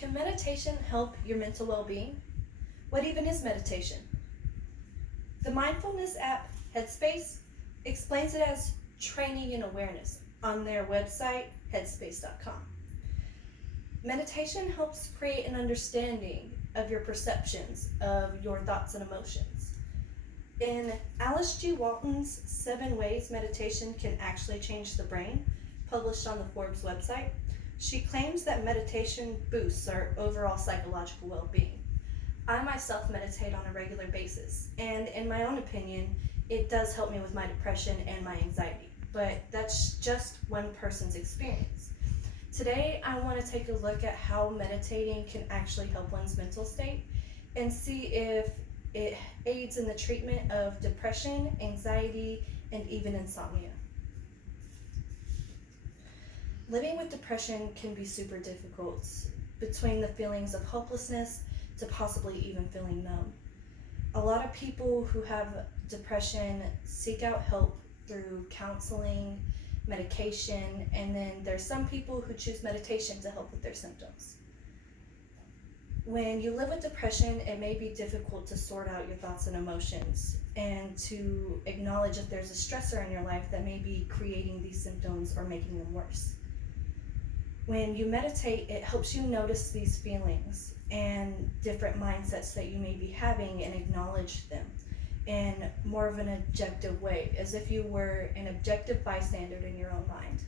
Can meditation help your mental well-being? What even is meditation? The mindfulness app Headspace explains it as training in awareness on their website, headspace.com. Meditation helps create an understanding of your perceptions, of your thoughts and emotions. In Alice G. Walton's 7 Ways Meditation Can Actually Change the Brain, published on the Forbes website, she claims that meditation boosts our overall psychological well-being. I myself meditate on a regular basis, and in my own opinion, it does help me with my depression and my anxiety, but that's just one person's experience. Today, I want to take a look at how meditating can actually help one's mental state and see if it aids in the treatment of depression, anxiety, and even insomnia. Living with depression can be super difficult, between the feelings of hopelessness to possibly even feeling numb. A lot of people who have depression seek out help through counseling, medication, and then there's some people who choose meditation to help with their symptoms. When you live with depression, it may be difficult to sort out your thoughts and emotions and to acknowledge if there's a stressor in your life that may be creating these symptoms or making them worse. When you meditate, it helps you notice these feelings and different mindsets that you may be having and acknowledge them in more of an objective way, as if you were an objective bystander in your own mind.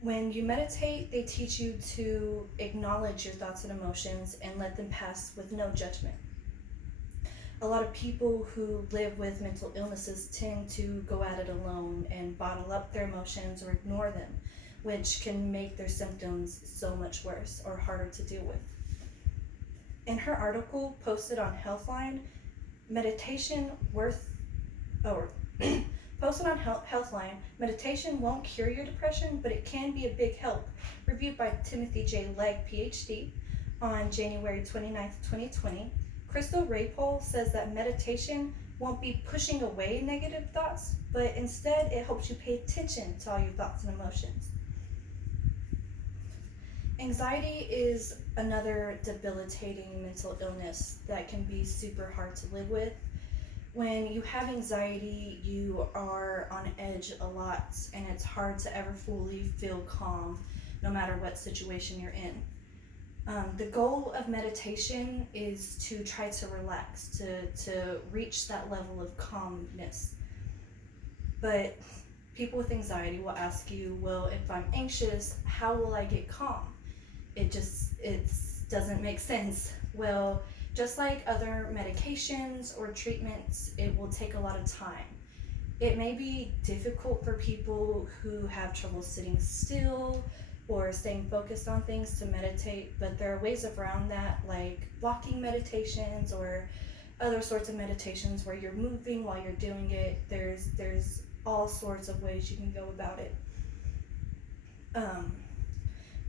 When you meditate, they teach you to acknowledge your thoughts and emotions and let them pass with no judgment. A lot of people who live with mental illnesses tend to go at it alone and bottle up their emotions or ignore them, which can make their symptoms so much worse or harder to deal with. In her article posted on Healthline, meditation won't cure your depression, but it can be a big help, reviewed by Timothy J. Legg, PhD, on January 29th, 2020. Crystal Raypole says that meditation won't be pushing away negative thoughts, but instead it helps you pay attention to all your thoughts and emotions. Anxiety is another debilitating mental illness that can be super hard to live with. When you have anxiety, you are on edge a lot, and it's hard to ever fully feel calm, no matter what situation you're in. The goal of meditation is to try to relax, to reach that level of calmness. But people with anxiety will ask you, well, if I'm anxious, how will I get calm? It doesn't make sense. Well, just like other medications or treatments, it will take a lot of time. It may be difficult for people who have trouble sitting still or staying focused on things to meditate, but there are ways around that, like walking meditations or other sorts of meditations where you're moving while you're doing it. There's all sorts of ways you can go about it.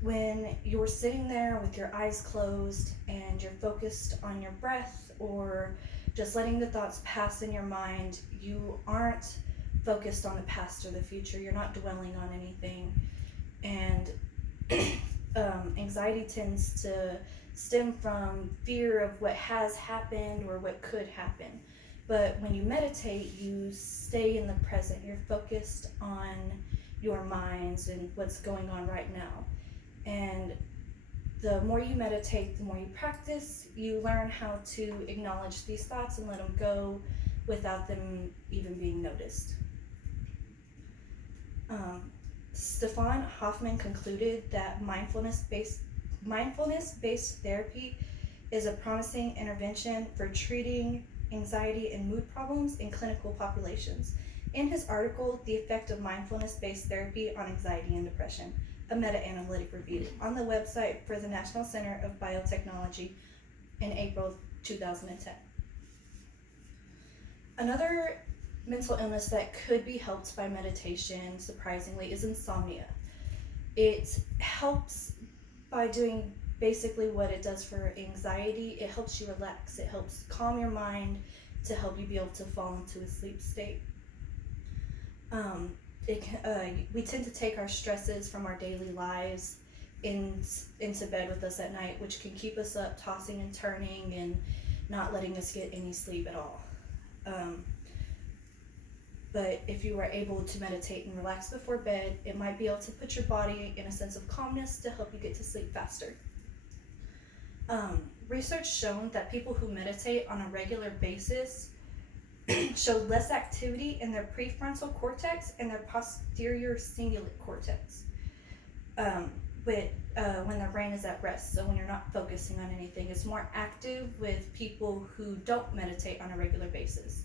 When you're sitting there with your eyes closed and you're focused on your breath or just letting the thoughts pass in your mind, you aren't focused on the past or the future. You're not dwelling on anything. And anxiety tends to stem from fear of what has happened or what could happen. But when you meditate, you stay in the present. You're focused on your minds and what's going on right now. And the more you meditate, the more you practice, you learn how to acknowledge these thoughts and let them go without them even being noticed. Stefan Hoffman concluded that mindfulness-based therapy is a promising intervention for treating anxiety and mood problems in clinical populations. In his article, The Effect of Mindfulness-Based Therapy on Anxiety and Depression, a meta-analytic review on the website for the National Center of Biotechnology in April 2010. Another mental illness that could be helped by meditation, surprisingly, is insomnia. It helps by doing basically what it does for anxiety. It helps you relax. It helps calm your mind to help you be able to fall into a sleep state. we tend to take our stresses from our daily lives into bed with us at night, which can keep us up tossing and turning and not letting us get any sleep at all. But if you were able to meditate and relax before bed, it might be able to put your body in a sense of calmness to help you get to sleep faster. Research shown that people who meditate on a regular basis show less activity in their prefrontal cortex and their posterior cingulate cortex when their brain is at rest. So when you're not focusing on anything, it's more active with people who don't meditate on a regular basis.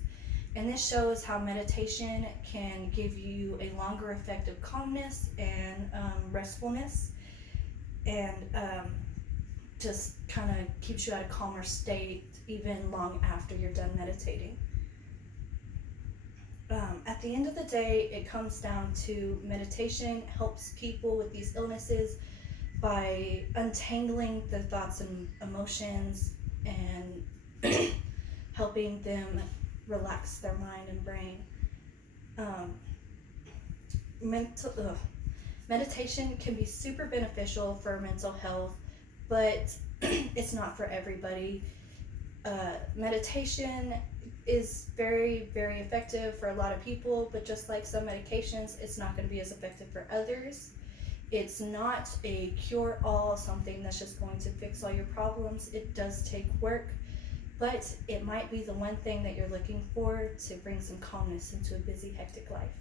And this shows how meditation can give you a longer effect of calmness and restfulness, and just kind of keeps you at a calmer state even long after you're done meditating. At the end of the day, it comes down to meditation helps people with these illnesses by untangling their thoughts and emotions and helping them relax their mind and brain. Meditation can be super beneficial for mental health, but it's not for everybody. Meditation is very, very effective for a lot of people, but just like some medications, it's not going to be as effective for others. It's not a cure-all, something that's just going to fix all your problems. It does take work, but it might be the one thing that you're looking for to bring some calmness into a busy, hectic life.